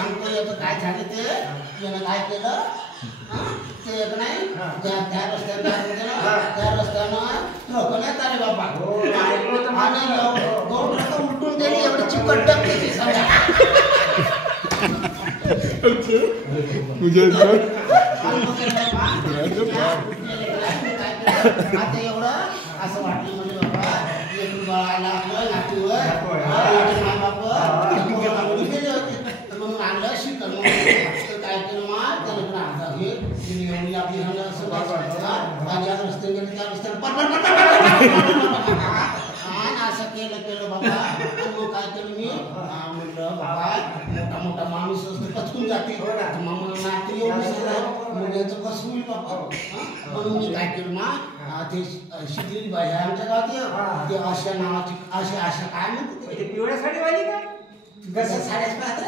सांगतो याचं काय झालं ते यानं काय केलं ते एक नाही त्या रस्त्यानं ट्रकण्यात आले बाबा आणि दोन ट्रक उलटून गेली एवढी चिकट टक्के आता एवढं असं वाटलं म्हणजे बाबा एक बाळाला आपलं नातूवर गेले होते म्हणून आणलं शिकल मग काय केलं मग त्याला आता हे आपली माझ्या रस्त्याने गेले त्या रस्त्याने असं केलं बाबा मग काय केलं मी म्हटलं बाबा मोठा माणूस असतो कचकून जाते मग नातू मग याचं कसं होईल बाबा म्हणून मी काय केलं मग ते शिकलेली बाई आमच्या गावात ते अशा नावाची अशा काय म्हणते ते पिवळ्या साडीवाली का कसं साड्याच पाहत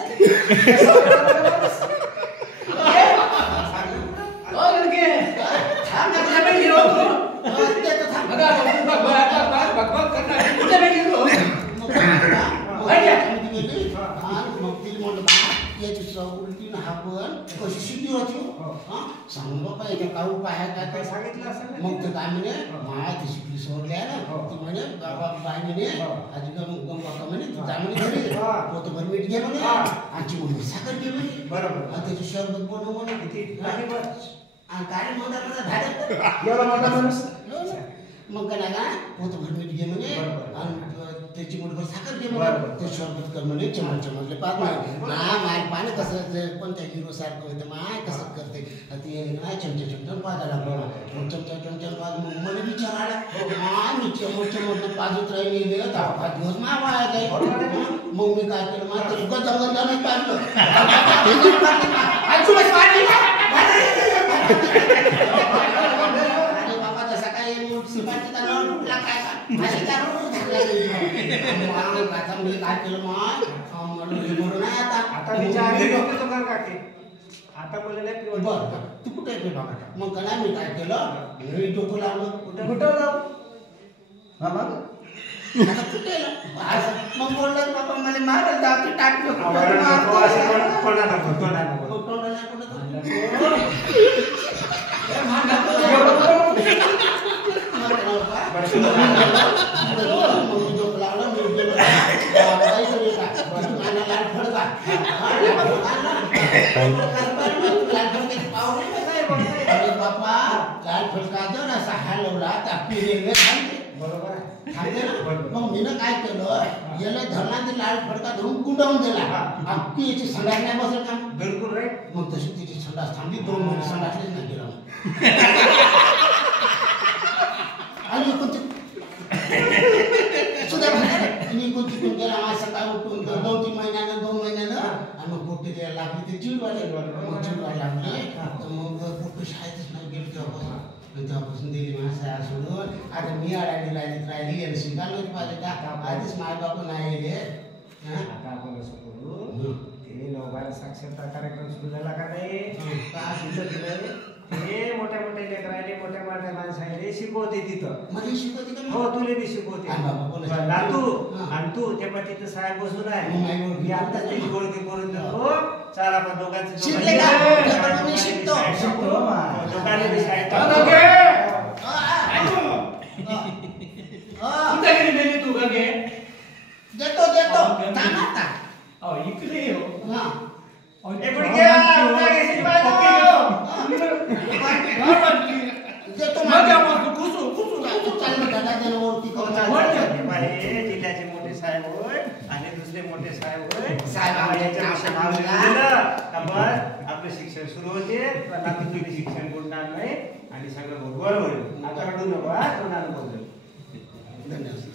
याची उलटी हा पण कशी शिकली होती सांगून बाबा याच्या काय उपाय आहे काय सांगितलं असं मग ते काय म्हणे माया ती शिकली सोडली आहे ना ती म्हणे बाबा बाय म्हणे आजी बाबा म्हणे जा म्हणे घरी पोतभर मीठ घे म्हणे आमची मुलगी साखर घे म्हणे बरोबर त्याची शरबत बनव म्हणे आणि काय म्हणतात एवढा मोठा माणूस मग काय ना पोतभर मीठ घे म्हणे आणि त्याची मुलगी साखर घे म्हणे ते शरबत कर म्हणे चमचमले पाच माय पाणी कसं कोणत्या हिरो सारखं होतं माय कसं करते ती नाही चमचम पाजायला लागलो चमचम पाज मग मला विचार आला माय मी चमचमधलं पाजत राहिले 5 दिवस मा वाया जाईल मग मी काय केलं मा ते गजाला पाजलं अरे बाबा जसा काही सिपाटीचा नळ फुटला काय आता मी काय केलं मग नाही आता विचार आता बोलायला बरं तू कुठे आहे बाबा मग काय मी काय केलं मी डोकं लावलं कुठं लाव बाबा आता कुठे मग बोललं बाबा मला मारत जाऊ टाकलं बापा लाल फडकाचं असा हलवला त्या पिरेने थांबते बरोबर मग मीनं काय केलं याला धरला ते लाल फडका धरून गुंडावून दिला अख्खी याची संडास नाही बसेल का बिलकुल राईट मग तशी तिची संडास थांबली 2 महिने संडासलीच नाही गेला आणि कोणती सुद्धा आणि कोणती कोण गेला आज सकाळ उठून 2-3 महिन्यानं 2 महिन्यानं आणि मग पोट्टे द्यायला लागली ते चिडवायला लागले तर मग पोट्टे शाळेतच नाही गेले तेव्हापासून दिली माणसं सोडून आता मी अडाणी राहिली आणि शिकायला होती पाहिजे का आधीच माय बापा नाही रे आता आपण असं करू ते 9/12 साक्षरता कार्यक्रम सुरू झाला का नाही ते मोठ्या लेकर आले मोठ्या माणसाले शिकवते तिथं मध्ये शिकवते का हो तुले बी शिकवते नातू आणि तू तेव्हा तिथं साहेब बसून आहे मी आता त्याची गोळगी करून देतो चला आपण दोघांचं शिकतो दोघांनी बी शाळेत तू गे देतो तानाता इकडे हो हा जिल्ह्याचे मोठे साहेब होय आणि दुसरे मोठे साहेब होय आपलं शिक्षण सुरू होते शिक्षण बुडणार नाही आणि सगळं बरोबर होईल आता रडू नको धन्यवाद.